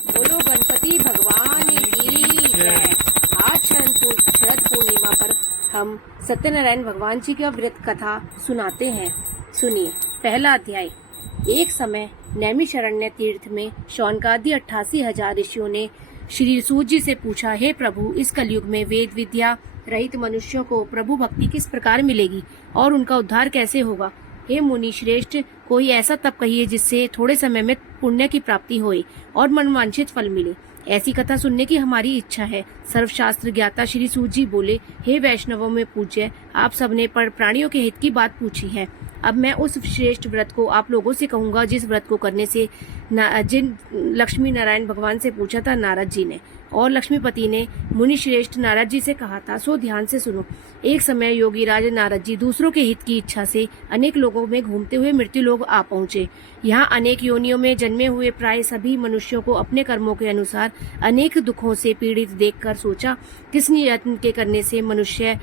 बोलो गणपति भगवान की जय। आज शरद पूर्णिमा पर हम सत्यनारायण भगवान जी की व्रत कथा सुनाते हैं। सुनिए। पहला अध्याय। एक समय नैमिषारण्य तीर्थ में शौनकादि 88,000 ऋषियों ने श्री सूत जी से पूछा, हे प्रभु, इस कलयुग में वेद विद्या रहित मनुष्यों को प्रभु भक्ति किस प्रकार मिलेगी और उनका उद्धार कैसे होगा? हे मुनि श्रेष्ठ, कोई ऐसा तप कहिए जिससे थोड़े समय में पुण्य की प्राप्ति होए और मनवांछित फल मिले। ऐसी कथा सुनने की हमारी इच्छा है। सर्वशास्त्र ज्ञाता श्री सूत जी बोले, हे वैष्णवों में पूज्य, आप सबने पर प्राणियों के हित की बात पूछी है। अब मैं उस श्रेष्ठ व्रत को आप लोगों से कहूंगा जिस व्रत को करने से जिन लक्ष्मी नारायण भगवान से पूछा था नारद जी ने, और लक्ष्मीपति ने मुनि श्रेष्ठ नारद जी से कहा था, सो ध्यान से सुनो। एक समय योगी राज नारद जी दूसरों के हित की इच्छा से अनेक लोगों में घूमते हुए मृत्यु लोक आ पहुँचे। यहाँ अनेक योनियों में जन्मे हुए प्राय सभी मनुष्यों को अपने कर्मों के अनुसार अनेक दुखों से पीड़ित देखकर सोचा, किस यत्न के करने से मनुष्य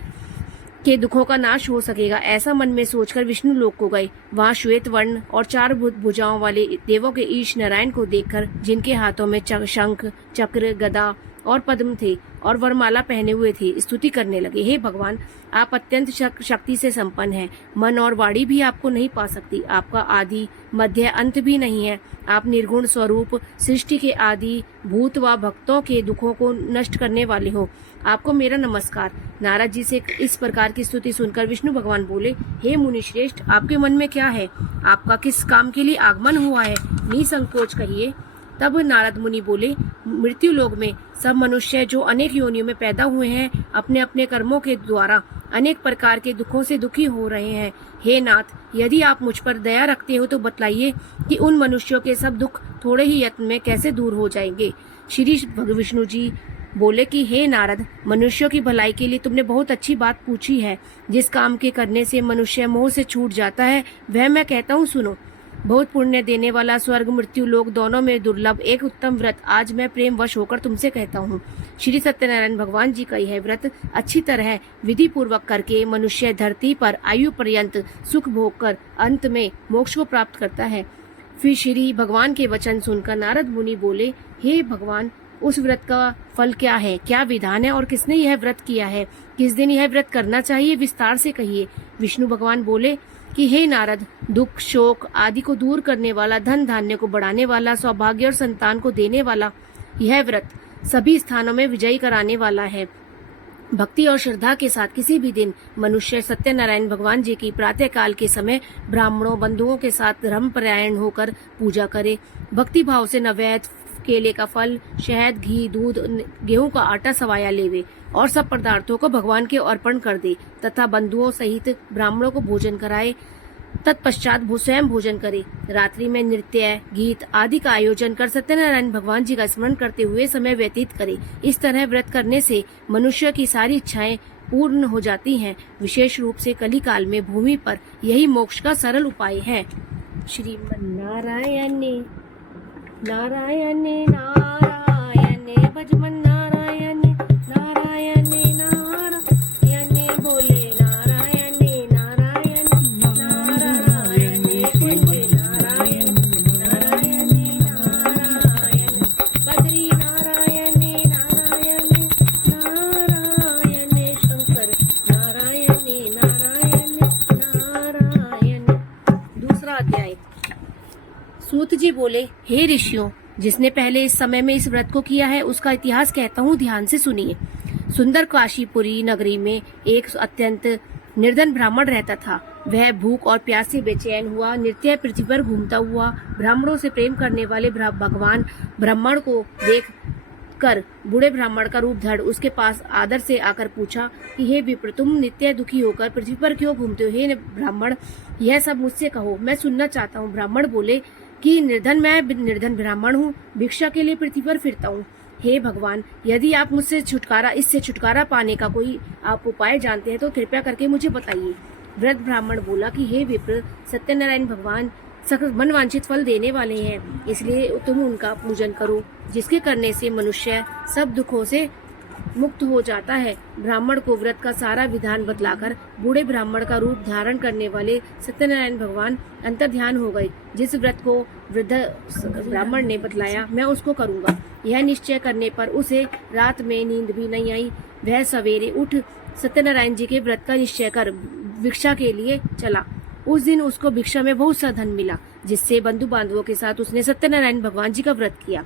के दुखों का नाश हो सकेगा। ऐसा मन में सोचकर विष्णु लोक को गए। वहाँ श्वेत वर्ण और 4 भुजाओं वाले देवों के ईश नारायण को देखकर, जिनके हाथों में शंख, चक्र, गदा और पद्म थे और वरमाला पहने हुए थे, स्तुति करने लगे, हे भगवान, आप अत्यंत शक्ति से संपन्न हैं। मन और वाणी भी आपको नहीं पा सकती। आपका आदि मध्य अंत भी नहीं है। आप निर्गुण स्वरूप सृष्टि के आदि भूत व भक्तों के दुखों को नष्ट करने वाले हो। आपको मेरा नमस्कार। नारद जी से इस प्रकार की स्तुति सुनकर विष्णु भगवान बोले, हे मुनि श्रेष्ठ, आपके मन में क्या है? आपका किस काम के लिए आगमन हुआ है? निसंकोच कहिए। तब नारद मुनि बोले, मृत्यु लोक में सब मनुष्य जो अनेक योनियों में पैदा हुए हैं, अपने अपने कर्मों के द्वारा अनेक प्रकार के दुखों से दुखी हो रहे हैं। हे नाथ, यदि आप मुझ पर दया रखते हो तो बतलाइए कि उन मनुष्यों के सब दुख थोड़े ही यत्न में कैसे दूर हो जाएंगे। श्री विष्णु जी बोले कि हे नारद, मनुष्यों की भलाई के लिए तुमने बहुत अच्छी बात पूछी है। जिस काम के करने से मनुष्य मोह से छूट जाता है, वह मैं कहता हूँ, सुनो। बहुत पुण्य देने वाला स्वर्ग मृत्यु लोक दोनों में दुर्लभ एक उत्तम व्रत आज मैं प्रेम वश होकर तुमसे कहता हूँ। श्री सत्यनारायण भगवान जी का यह व्रत अच्छी तरह विधि पूर्वक करके मनुष्य धरती पर आयु पर्यंत सुख भोग कर अंत में मोक्ष को प्राप्त करता है। फिर श्री भगवान के वचन सुनकर नारद मुनि बोले, हे भगवान, उस व्रत का फल क्या है? क्या विधान है और किसने यह व्रत किया है? किस दिन यह व्रत करना चाहिए? विस्तार से कहिए। विष्णु भगवान बोले कि हे नारद, दुख शोक आदि को दूर करने वाला, धन धान्य को बढ़ाने वाला, सौभाग्य और संतान को देने वाला यह व्रत सभी स्थानों में विजयी कराने वाला है। भक्ति और श्रद्धा के साथ किसी भी दिन मनुष्य सत्यनारायण भगवान जी की प्रातः काल के समय ब्राह्मणों बंधुओं के साथ धर्मपरायण होकर पूजा करे। भक्ति भाव से नैवेद्य, केले का फल, शहद, घी, दूध, गेहूं का आटा सवाया लेवे और सब पदार्थों को भगवान के अर्पण कर दे तथा बंधुओं सहित ब्राह्मणों को भोजन कराए। तत्पश्चात स्वयं भोजन करे। रात्रि में नृत्य, गीत आदि का आयोजन कर सत्यनारायण भगवान जी का स्मरण करते हुए समय व्यतीत करे। इस तरह व्रत करने से मनुष्य की सारी इच्छाएं पूर्ण हो जाती हैं। विशेष रूप से कली काल में भूमि पर यही मोक्ष का सरल उपाय है। श्रीमन्नारायण नारायण नारायण भजमन नारायण नारायण नारायण बोले नारायण नारायण नारायण बोले नारायण नारायण नारायण बद्री नारायण नारायण नारायण शंकर नारायण नारायण नारायण। दूसरा अध्याय। सूत जी बोले, हे ऋषियों, जिसने पहले इस समय में इस व्रत को किया है उसका इतिहास कहता हूँ, ध्यान से सुनिए। सुंदर काशीपुरी नगरी में एक अत्यंत निर्धन ब्राह्मण रहता था। वह भूख और प्यास से बेचैन हुआ नित्य पृथ्वी पर घूमता हुआ ब्राह्मणों से प्रेम करने वाले भगवान ब्राह्मण को देख कर बूढ़े ब्राह्मण का रूप धर उसके पास आदर से आकर पूछा कि हे विप्र, तुम नित्य दुखी होकर पृथ्वी पर क्यों घूमते हो? हे ब्राह्मण, यह सब मुझसे कहो, मैं सुनना चाहता हूँ। ब्राह्मण बोले कि मैं निर्धन ब्राह्मण हूँ, भिक्षा के लिए पृथ्वी पर फिरता हूँ। हे भगवान, यदि आप मुझसे इससे छुटकारा पाने का कोई आप उपाय जानते हैं तो कृपया करके मुझे बताइए। वृद्ध ब्राह्मण बोला कि हे विप्र, सत्यनारायण भगवान मन वांछित फल देने वाले हैं, इसलिए तुम उनका पूजन करो, जिसके करने से मनुष्य सब दुखों से मुक्त हो जाता है। ब्राह्मण को व्रत का सारा विधान बतलाकर बूढ़े ब्राह्मण का रूप धारण करने वाले सत्यनारायण भगवान अंतर्ध्यान हो गए। जिस व्रत को वृद्ध ब्राह्मण ने बतलाया मैं उसको करूंगा। यह निश्चय करने पर उसे रात में नींद भी नहीं आई। वह सवेरे उठ सत्यनारायण जी के व्रत का निश्चय कर भिक्षा के लिए चला। उस दिन उसको भिक्षा में बहुत सा धन मिला, जिससे बंधु बांधवों के साथ उसने सत्यनारायण भगवान जी का व्रत किया।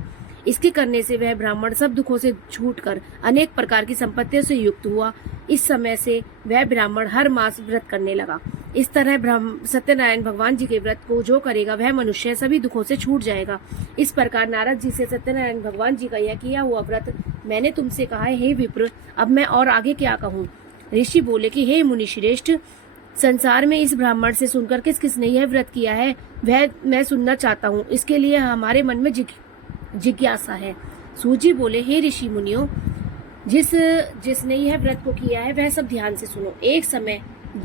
इसके करने से वह ब्राह्मण सब दुखों से छूटकर अनेक प्रकार की संपत्तियों से युक्त हुआ। इस समय से वह ब्राह्मण हर मास व्रत करने लगा। इस तरह सत्यनारायण भगवान जी के व्रत को जो करेगा वह मनुष्य सभी दुखों से छूट जाएगा। इस प्रकार नारद जी से सत्यनारायण भगवान जी का यह किया हुआ व्रत मैंने तुमसे कहा है, हे विप्र, अब मैं और आगे क्या कहूँ। ऋषि बोले कि हे मुनि श्रेष्ठ, संसार में इस ब्राह्मण से सुनकर किस किसने यह व्रत किया है वह मैं सुनना चाहता हूँ। इसके लिए हमारे मन में जिज्ञासा है। सूजी बोले, हे ऋषि मुनियों, जिसने यह व्रत को किया है वह सब ध्यान से सुनो। एक समय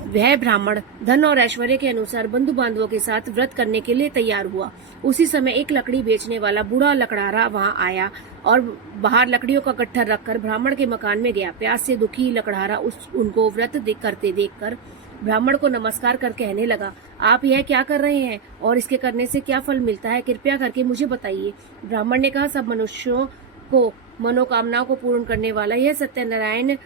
वह ब्राह्मण धन और ऐश्वर्य के अनुसार बंधु बांधवों के साथ व्रत करने के लिए तैयार हुआ। उसी समय एक लकड़ी बेचने वाला बूढ़ा लकड़हारा वहां आया और बाहर लकड़ियों का गट्ठा रखकर ब्राह्मण के मकान में गया। प्यास से दुखी लकड़हारा उनको व्रत करते देखकर ब्राह्मण को नमस्कार कर कहने लगा, आप यह क्या कर रहे हैं और इसके करने से क्या फल मिलता है, कृपया करके मुझे बताइए। ब्राह्मण ने कहा, सब मनुष्यों को मनोकामनाओं को पूर्ण करने वाला यह सत्यनारायण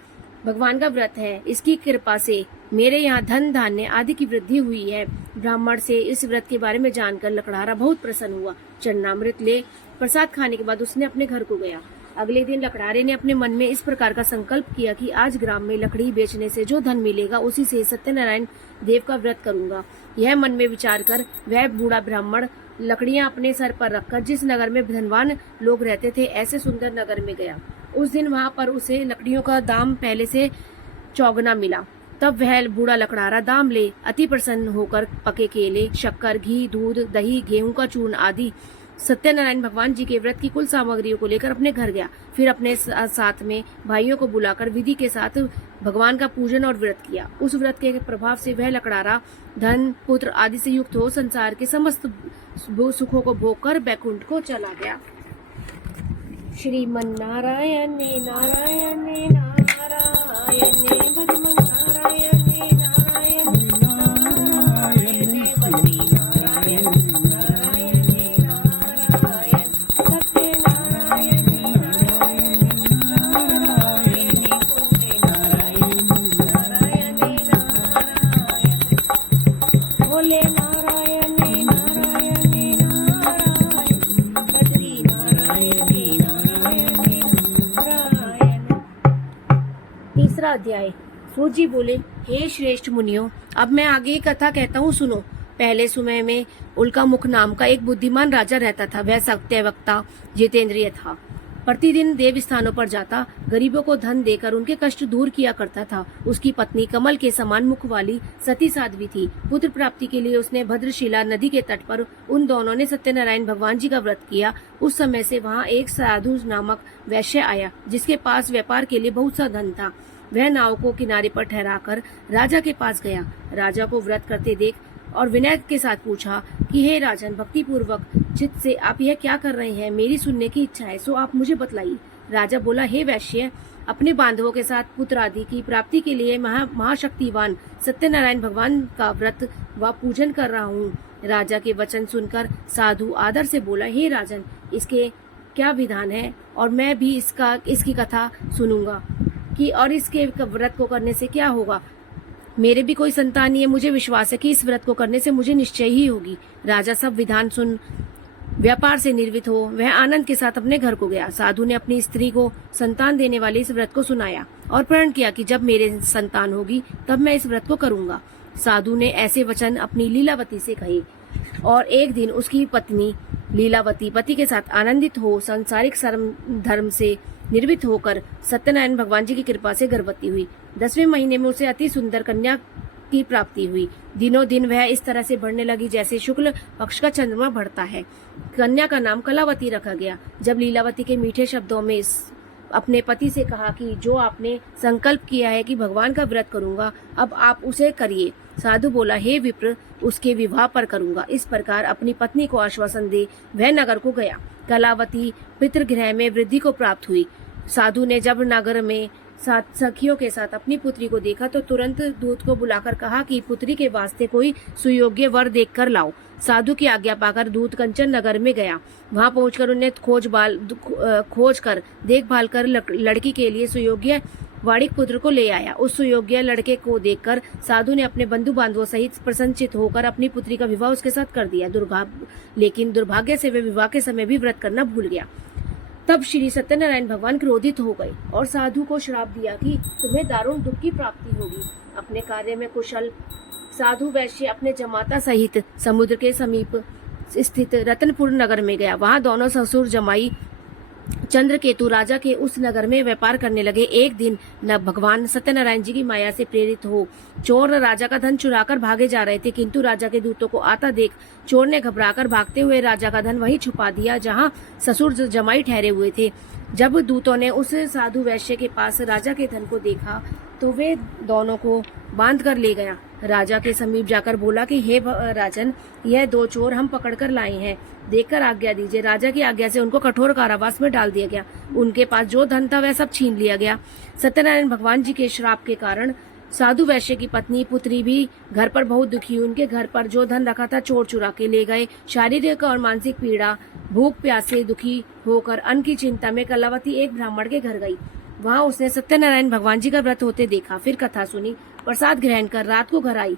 भगवान का व्रत है। इसकी कृपा से मेरे यहाँ धन धान्य आदि की वृद्धि हुई है। ब्राह्मण से इस व्रत के बारे में जानकर लकड़हारा बहुत प्रसन्न हुआ। चरणामृत ले प्रसाद खाने के बाद उसने अपने घर को गया। अगले दिन लकड़हारे ने अपने मन में इस प्रकार का संकल्प किया कि आज ग्राम में लकड़ी बेचने से जो धन मिलेगा उसी से सत्यनारायण देव का व्रत करूंगा। यह मन में विचार कर वह बूढ़ा ब्राह्मण लकड़ियां अपने सर पर रखकर जिस नगर में धनवान लोग रहते थे ऐसे सुंदर नगर में गया। उस दिन वहां पर उसे लकड़ियों का दाम पहले से चौगुना मिला। तब वह बूढ़ा लकड़हारा दाम ले अति प्रसन्न होकर पके केले, शक्कर, घी, दूध, दही, गेहूं का चूर्ण आदि सत्यनारायण भगवान जी के व्रत की कुल सामग्रियों को लेकर अपने घर गया। फिर अपने साथ में भाइयों को बुलाकर विधि के साथ भगवान का पूजन और व्रत किया। उस व्रत के प्रभाव से वह लकड़हारा धन, पुत्र आदि से युक्त हो संसार के समस्त सुखों को भोग कर बैकुंठ को चला गया। श्रीमन नारायण नारायण नारायण भगवान नारायण नारायण नारायण बद्री नारायण नारायण नारायण सत्यनारायण नारायण नारायण कुंज नारायण नारायण नारायण भोले नारायण नारायण नारायण बद्री नारायण तीसरा अध्याय। सूजी बोले, हे श्रेष्ठ मुनियों, अब मैं आगे कथा कहता हूँ, सुनो। पहले समय में उल्का मुख नाम का एक बुद्धिमान राजा रहता था। वह सत्यवक्ता जितेंद्रिय था। प्रतिदिन देव स्थानों पर जाता, गरीबों को धन देकर उनके कष्ट दूर किया करता था। उसकी पत्नी कमल के समान मुख वाली सती साध्वी थी। पुत्र प्राप्ति के लिए उसने भद्रशिला नदी के तट पर उन दोनों ने सत्यनारायण भगवान जी का व्रत किया। उस समय से वहाँ एक साधु नामक वैश्य आया, जिसके पास व्यापार के लिए बहुत सा धन था। वह नाव को किनारे पर ठहराकर राजा के पास गया। राजा को व्रत करते देख और विनय के साथ पूछा कि हे राजन, भक्ति पूर्वक चित्त से आप यह क्या कर रहे हैं? मेरी सुनने की इच्छा है, सो आप मुझे बतलाइए। राजा बोला, हे वैश्य, अपने बांधवों के साथ पुत्र आदि की प्राप्ति के लिए महाशक्तिवान सत्यनारायण भगवान का व्रत व पूजन कर रहा हूँ। राजा के वचन सुनकर साधु आदर से बोला, हे राजन, इसके क्या विधान है और मैं भी इसकी कथा सुनूंगा कि और इसके व्रत को करने से क्या होगा। मेरे भी कोई संतान नहीं है। मुझे विश्वास है कि इस व्रत को करने से मुझे निश्चय ही होगी। राजा सब विधान सुन व्यापार से निर्वित हो वह आनंद के साथ अपने घर को गया। साधु ने अपनी स्त्री को संतान देने वाले इस व्रत को सुनाया और प्रण किया कि जब मेरे संतान होगी तब मैं इस व्रत को करूंगा। साधु ने ऐसे वचन अपनी लीलावती से कहे और एक दिन उसकी पत्नी लीलावती पति के साथ आनंदित हो सांसारिक धर्म से निर्वित होकर सत्यनारायण भगवान जी की कृपा से गर्भवती हुई। 10वें महीने में उसे अति सुंदर कन्या की प्राप्ति हुई। दिनों दिन वह इस तरह से बढ़ने लगी जैसे शुक्ल पक्ष का चंद्रमा बढ़ता है। कन्या का नाम कलावती रखा गया। जब लीलावती के मीठे शब्दों में अपने पति से कहा कि जो आपने संकल्प किया है कि भगवान का व्रत करूंगा, अब आप उसे करिए। साधु बोला, हे विप्र, उसके विवाह पर करूंगा। इस प्रकार अपनी पत्नी को आश्वासन दे वह नगर को गया। कलावती पितृगृह में वृद्धि को प्राप्त हुई। साधु ने जब नगर में सखियों के साथ अपनी पुत्री को देखा तो तुरंत दूत को बुलाकर कहा कि पुत्री के वास्ते कोई सुयोग्य वर देख कर लाओ। साधु की आज्ञा पाकर दूत कंचन नगर में गया। वहां पहुंचकर उन्हें खोज कर देखभाल कर लड़की के लिए सुयोग्य वाड़िक पुत्र को ले आया। उस सुयोग्य लड़के को देखकर साधु ने अपने बंधु बांधवों सहित प्रसन्नचित होकर अपनी पुत्री का विवाह उसके साथ कर दिया। लेकिन दुर्भाग्य से वे विवाह के समय भी व्रत करना भूल गया। तब श्री सत्यनारायण भगवान क्रोधित हो गए और साधु को श्राप दिया कि तुम्हें दारुण दुख की प्राप्ति होगी। अपने कार्य में कुशल साधु वैश्य अपने जमाता सहित समुद्र के समीप स्थित रतनपुर नगर में गया। वहां दोनों ससुर जमाई चंद्रकेतु राजा के उस नगर में व्यापार करने लगे। एक दिन न भगवान सत्यनारायण जी की माया से प्रेरित हो चोर राजा का धन चुराकर भागे जा रहे थे, किंतु राजा के दूतों को आता देख चोर ने घबराकर भागते हुए राजा का धन वहीं छुपा दिया जहां ससुर जमाई ठहरे हुए थे। जब दूतों ने उस साधु वैश्य के पास राजा के धन को देखा तो वे दोनों को बांध कर ले गया। राजा के समीप जाकर बोला कि हे राजन, यह दो चोर हम पकड़कर लाए हैं, देखकर आज्ञा दीजिए। राजा की आज्ञा से उनको कठोर कारावास में डाल दिया गया। उनके पास जो धन था वह सब छीन लिया गया। सत्यनारायण भगवान जी के श्राप के कारण साधु वैश्य की पत्नी पुत्री भी घर पर बहुत दुखी हुई। उनके घर पर जो धन रखा था चोर चुरा के ले गए। शारीरिक और मानसिक पीड़ा, भूख प्यास से दुखी होकर अन्न की चिंता में कलावती एक ब्राह्मण के घर गई। वहां उसने सत्यनारायण भगवान जी का व्रत होते देखा। फिर कथा सुनी, प्रसाद ग्रहण कर रात को घर आई।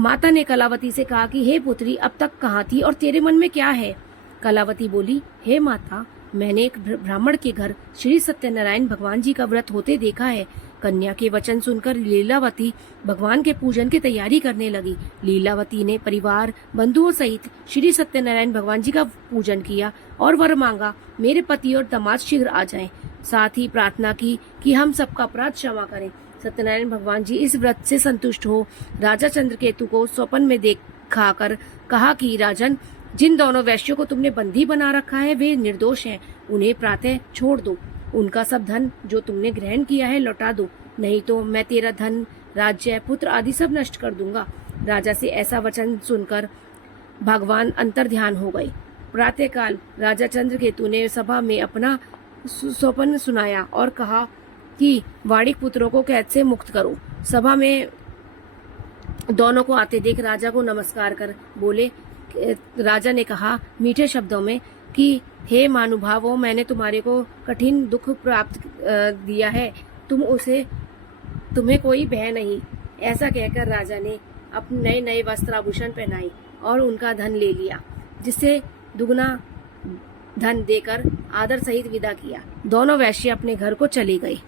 माता ने कलावती से कहा कि हे पुत्री, अब तक कहाँ थी और तेरे मन में क्या है? कलावती बोली, हे माता, मैंने एक ब्राह्मण के घर श्री सत्यनारायण भगवान जी का व्रत होते देखा है। कन्या के वचन सुनकर लीलावती भगवान के पूजन की तैयारी करने लगी। लीलावती ने परिवार बंधुओं सहित श्री सत्यनारायण भगवान जी का पूजन किया और वर मांगा, मेरे पति और दामाद शीघ्र आ जाएं। साथ ही प्रार्थना की कि हम सबका अपराध क्षमा करें। सत्यनारायण भगवान जी इस व्रत से संतुष्ट हो राजा चंद्रकेतु को स्वप्न में दिखाकर कहा कि राजन, जिन दोनों वैश्यों को तुमने बंदी बना रखा है वे निर्दोष हैं, उन्हें प्रातः छोड़ दो। उनका सब धन जो तुमने ग्रहण किया है लौटा दो, नहीं तो मैं तेरा धन, राज्य, पुत्र आदि सब नष्ट कर दूंगा। राजा से ऐसा वचन सुनकर भगवान अंतर्ध्यान हो गए। प्रातःकाल राजा चंद्रकेतु ने सभा में अपना स्वप्न सुनाया और कहा कि वाड़िक पुत्रों को कैद से मुक्त करो। सभा में दोनों को आते देख राजा को नमस्कार कर बोले, राजा ने कहा मीठे शब्दों में कि हे महानुभावों, मैंने तुम्हारे को कठिन दुख प्राप्त दिया है, तुम्हें कोई भय नहीं। ऐसा कहकर राजा ने अपने नए नए वस्त्र आभूषण पहनाए और उनका धन ले लिया, जिससे दुगना धन देकर आदर सहित विदा किया। दोनों वैश्य अपने घर को चले गए।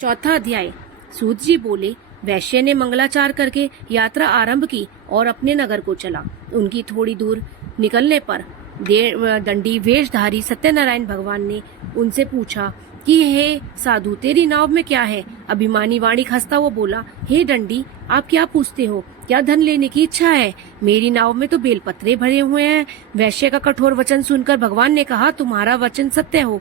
चौथा अध्याय। सूत जी बोले, वैश्य ने मंगलाचार करके यात्रा आरंभ की और अपने नगर को चला। उनकी थोड़ी दूर निकलने पर दंडी वेशधारी सत्यनारायण भगवान ने उनसे पूछा कि हे साधु, तेरी नाव में क्या है? अभिमानी वाणिक हंसता हुआ बोला, हे दंडी, आप क्या पूछते हो? क्या धन लेने की इच्छा है? मेरी नाव में तो बेलपत्रे भरे हुए हैं। वैश्य का कठोर वचन सुनकर भगवान ने कहा, तुम्हारा वचन सत्य हो।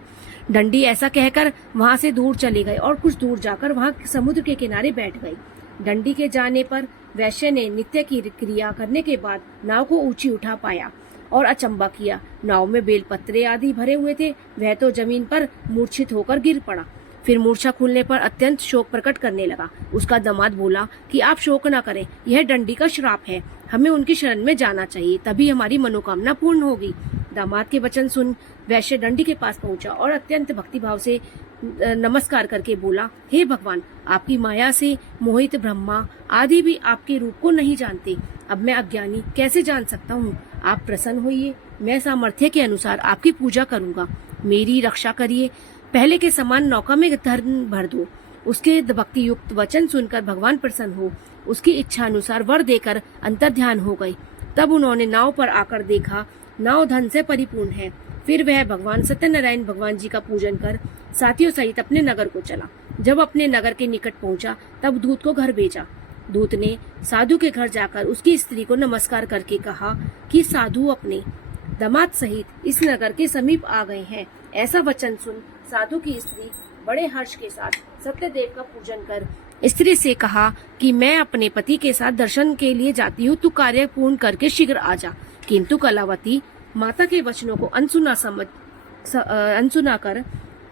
दंडी ऐसा कहकर वहां से दूर चले गए और कुछ दूर जाकर वहां समुद्र के किनारे बैठ गए। दंडी के जाने पर वैश्य ने नित्य की क्रिया करने के बाद नाव को ऊंची उठा पाया और अचंबा किया। नाव में बेलपत्रे आदि भरे हुए थे। वह तो जमीन पर मूर्छित होकर गिर पड़ा। फिर मूर्छा खुलने पर अत्यंत शोक प्रकट करने लगा। उसका दामाद बोला कि आप शोक न करें, यह दंडी का श्राप है, हमें उनकी शरण में जाना चाहिए, तभी हमारी मनोकामना पूर्ण होगी। दामाद के वचन सुन वैश्य दंडी के पास पहुंचा और अत्यंत भक्तिभाव से नमस्कार करके बोला, हे भगवान, आपकी माया से मोहित ब्रह्मा आदि भी आपके रूप को नहीं जानते। अब मैं अज्ञानी कैसे जान सकता हूँ? आप प्रसन्न होइए, मैं सामर्थ्य के अनुसार आपकी पूजा करूंगा। मेरी रक्षा करिए। पहले के समान नौका में धन भर दो। उसके भक्ति युक्त वचन सुनकर भगवान प्रसन्न हो उसकी इच्छा अनुसार वर देकर अंतर्ध्यान हो गए। तब उन्होंने नाव पर आकर देखा, नाव धन से परिपूर्ण है। फिर वह भगवान सत्यनारायण भगवान जी का पूजन कर साथियों सहित अपने नगर को चला। जब अपने नगर के निकट पहुंचा तब दूत को घर भेजा। दूत ने साधु के घर जाकर उसकी स्त्री को नमस्कार करके कहा कि साधु अपने दामाद सहित इस नगर के समीप आ गए हैं। ऐसा वचन सुन साधु की स्त्री बड़े हर्ष के साथ सत्यदेव का पूजन कर स्त्री से कहा कि मैं अपने पति के साथ दर्शन के लिए जाती हूँ, तू कार्य पूर्ण करके शीघ्र आ जा। किंतु कलावती माता के वचनों को अनसुना कर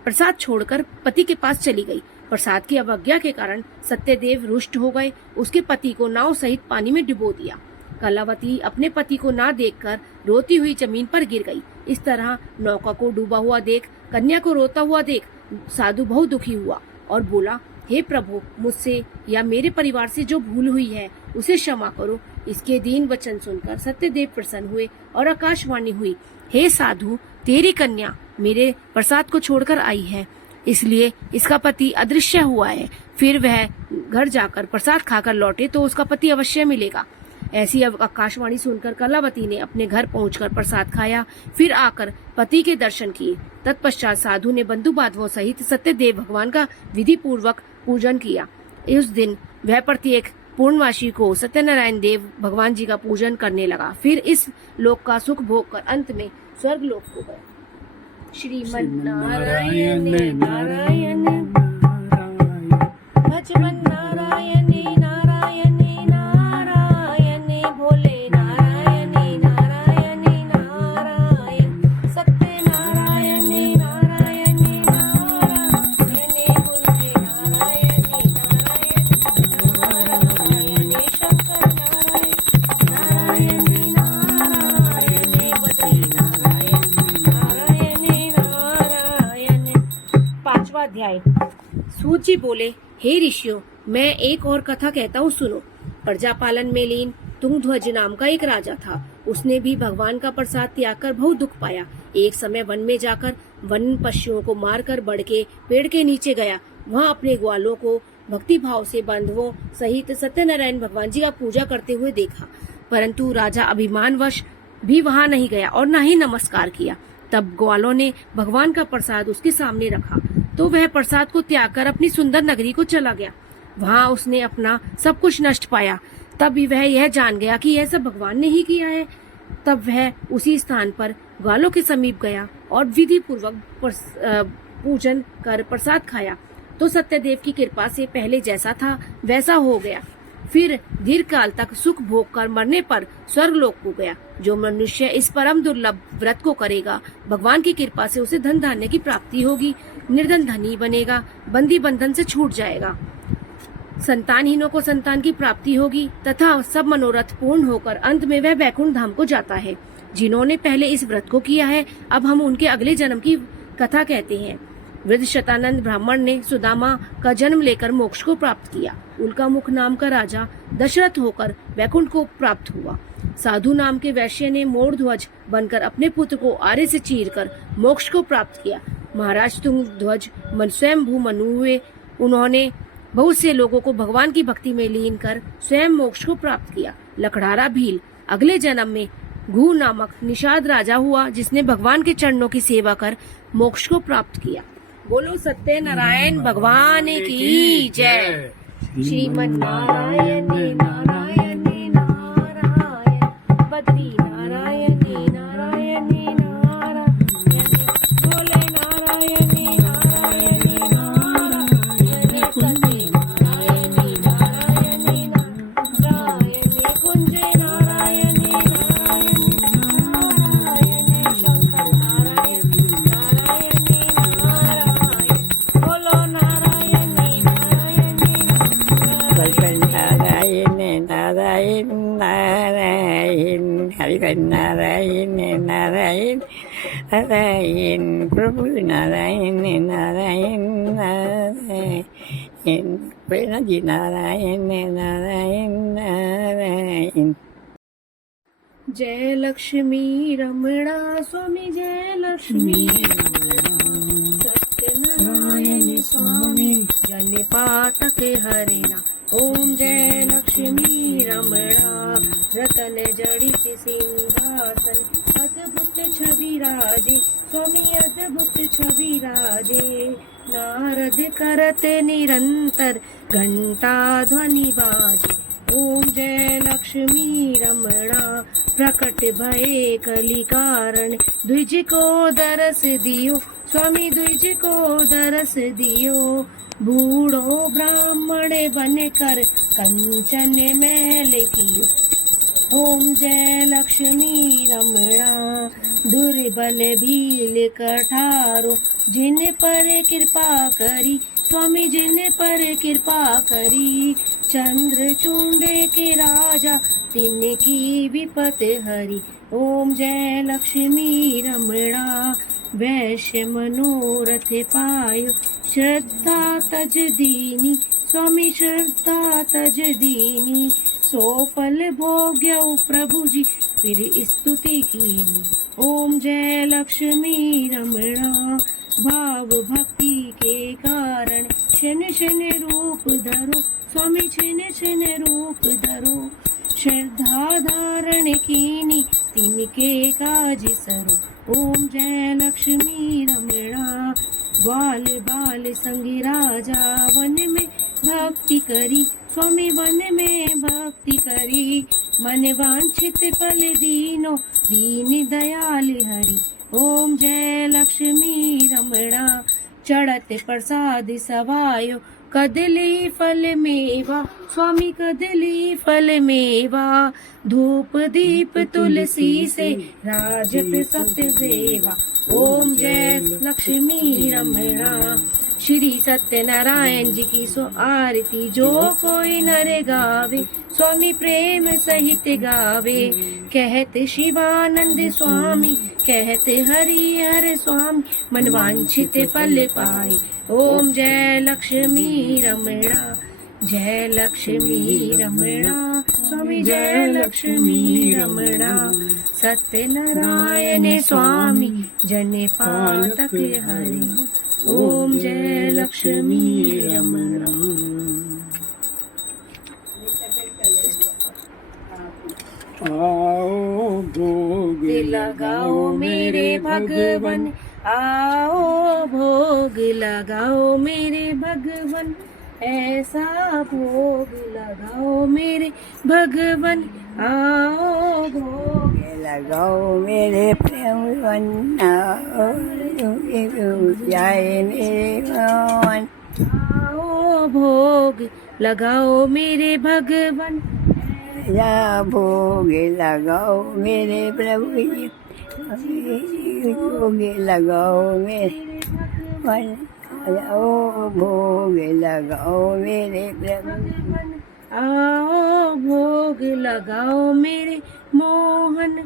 प्रसाद छोड़कर पति के पास चली गई। प्रसाद की अवज्ञा के कारण सत्यदेव रुष्ट हो गए, उसके पति को नाव सहित पानी में डुबो दिया। कलावती अपने पति को ना देखकर रोती हुई जमीन पर गिर गई। इस तरह नौका को डूबा हुआ देख, कन्या को रोता हुआ देख साधु बहुत दुखी हुआ और बोला, हे प्रभु, मुझसे या मेरे परिवार से जो भूल हुई है उसे क्षमा करो। इसके दीन वचन सुनकर सत्यदेव प्रसन्न हुए और आकाशवाणी हुई, हे साधु, तेरी कन्या मेरे प्रसाद को छोड़कर आई है, इसलिए इसका पति अदृश्य हुआ है। फिर वह घर जाकर प्रसाद खाकर लौटे तो उसका पति अवश्य मिलेगा। ऐसी आकाशवाणी सुनकर कलावती ने अपने घर पहुंचकर प्रसाद खाया, फिर आकर पति के दर्शन किए। तत्पश्चात साधु ने बंधु बांधवों सहित सत्यदेव भगवान का विधि पूर्वक पूजन किया। उस दिन वह प्रत्येक पूर्णवासी को सत्यनारायण देव भगवान जी का पूजन करने लगा। फिर इस लोक का सुख भोग कर अंत में स्वर्ग लोक को गए। श्रीमन्नारायण नारायण भजवन नारायण नारायण नारायण भोले नारायण नारायण नारायण सत्य नारायण नारायण नारायण कुंज नारायण नारायण शंकर नारायण नारायण बद्री नारायण नारायण। 5वां अध्याय। सूत जी बोले, हे ऋषियों, मैं एक और कथा कहता हूँ, सुनो। प्रजापालन में लीन तुंगध्वज नाम का एक राजा था। उसने भी भगवान का प्रसाद त्याग कर बहुत दुख पाया। एक समय वन में जाकर वन पशुओं को मारकर बढ़ के पेड़ के नीचे गया। वहाँ अपने ग्वालों को भक्ति भाव से बांधवों सहित सत्यनारायण भगवान जी का पूजा करते हुए देखा, परंतु राजा अभिमानवश भी वहाँ नहीं गया और न ही नमस्कार किया। तब ग्वालों ने भगवान का प्रसाद उसके सामने रखा तो वह प्रसाद को त्याग कर अपनी सुंदर नगरी को चला गया। वहाँ उसने अपना सब कुछ नष्ट पाया। तब वह यह जान गया कि यह सब भगवान ने ही किया है। तब वह उसी स्थान पर ग्वालों के समीप गया और विधि पूर्वक पूजन कर प्रसाद खाया तो सत्यदेव की कृपा से पहले जैसा था वैसा हो गया। फिर दीर्घ काल तक सुख भोग कर मरने पर स्वर्ग लोक को गया। जो मनुष्य इस परम दुर्लभ व्रत को करेगा, भगवान की कृपा से उसे धन धान्य की प्राप्ति होगी, निर्धन धनी बनेगा, बंदी बंधन से छूट जाएगा, संतानहीनों को संतान की प्राप्ति होगी तथा सब मनोरथ पूर्ण होकर अंत में वह वैकुंठ धाम को जाता है। जिन्होंने पहले इस व्रत को किया है, अब हम उनके अगले जन्म की कथा कहते हैं। वृद्ध शतानंद ब्राह्मण ने सुदामा का जन्म लेकर मोक्ष को प्राप्त किया। उनका मुख नाम का राजा दशरथ होकर वैकुंठ को प्राप्त हुआ। साधु नाम के वैश्य ने मोरध्वज बनकर अपने पुत्र को आरे से चीरकर मोक्ष को प्राप्त किया। महाराज तुंगध्वज स्वयंभू मनु हुए। उन्होंने बहुत से लोगों को भगवान की भक्ति में लीन कर स्वयं मोक्ष को प्राप्त किया। लकड़हारा भील अगले जन्म में घू नामक निषाद राजा हुआ, जिसने भगवान के चरणों की सेवा कर मोक्ष को प्राप्त किया। बोलो सत्य नारायण भगवान की जय। श्रीमन्नारायण नारायण नारायण बद्री नारायण नारायण नारायण भोले नारायण नारायण नारायण सत्य नारायण नारायण नारायण कुंज नारायण नारायण नारायण शंकर नारायण नारायण बोलो नारायण नारायण नारायण हरिहर नारायण नारायण नारायण प्रभु नारायण नारायण नारायण प्रेरणा जी नारायण नारायण नारायण। जय लक्ष्मी रमणा स्वामी, जय लक्ष्मी सत्यनारायण स्वामी, जन पातक हरिणा। ओम जय लक्ष्मी रमणा, रतन जड़ित सिंहासन, अद्भुत छवि राजे स्वामी, अद्भुत छवि राजे। नारद करते निरंतर घंटा ध्वनि बाजे, ओम जय लक्ष्मी रमणा प्रकट भये कली कारण द्विज को दरस दियो स्वामी द्विज को दरस दियो बूढ़ो ब्राह्मण बन कर कंचन मैल कियो ओम जय लक्ष्मी रमणा दुर्बल भील कठारो जिन पर कृपा करी स्वामी जिन पर कृपा करी चंद्रचूड के राजा तिनकी विपत हरि ओम जय लक्ष्मी रमणा वैश्य मनोरथ पायो श्रद्धा तज दीनी स्वामी श्रद्धा तज दीनी सो फल भोग्य प्रभु जी फिर स्तुति कीनी ओम जय लक्ष्मी रमणा भाव भक्ति के कारण क्षण क्षण रूप धरो स्वामी क्षण क्षण रूप धरो श्रद्धा धारण कीनी तिनके काज सरो ओम जय लक्ष्मी रमणा ग्वाल बाल संगी राजा वन में भक्ति करी स्वामी वन में भक्ति करी मन वांछित फल दीनो दीन दयाल हरि ओम जय लक्ष्मी रमणा चढ़त प्रसाद सवायो कदली फल मेवा स्वामी कदली फल मेवा धूप दीप तुलसी से राजत सत्यदेवा ओम जय लक्ष्मी रमणा श्री सत्यनारायण जी की सो आरती जो कोई नर गावे स्वामी प्रेम सहित गावे कहते शिवानंद स्वामी कहते हरि हर स्वामी मन वांछित फल पाए ओम जय लक्ष्मी रमणा जय लक्ष्मी रमणा स्वामी जय लक्ष्मी रमणा सत्यनारायण स्वामी जन पातक हरि ओम जय लक्ष्मी रमणा आओ भोग लगाओ मेरे भगवन आओ भोग लगाओ मेरे भगवन ऐसा भोग लगाओ मेरे भगवन आओ भोग लगाओ मेरे प्रेम वन्ना जाए मेरे मन आओ भोग लगाओ मेरे भगवन या भोग लगाओ मेरे प्रभु जी भोग लगाओ मेरे मन आओ भोग लगाओ मेरे प्रभु आओ भोग लगाओ मेरे मोहन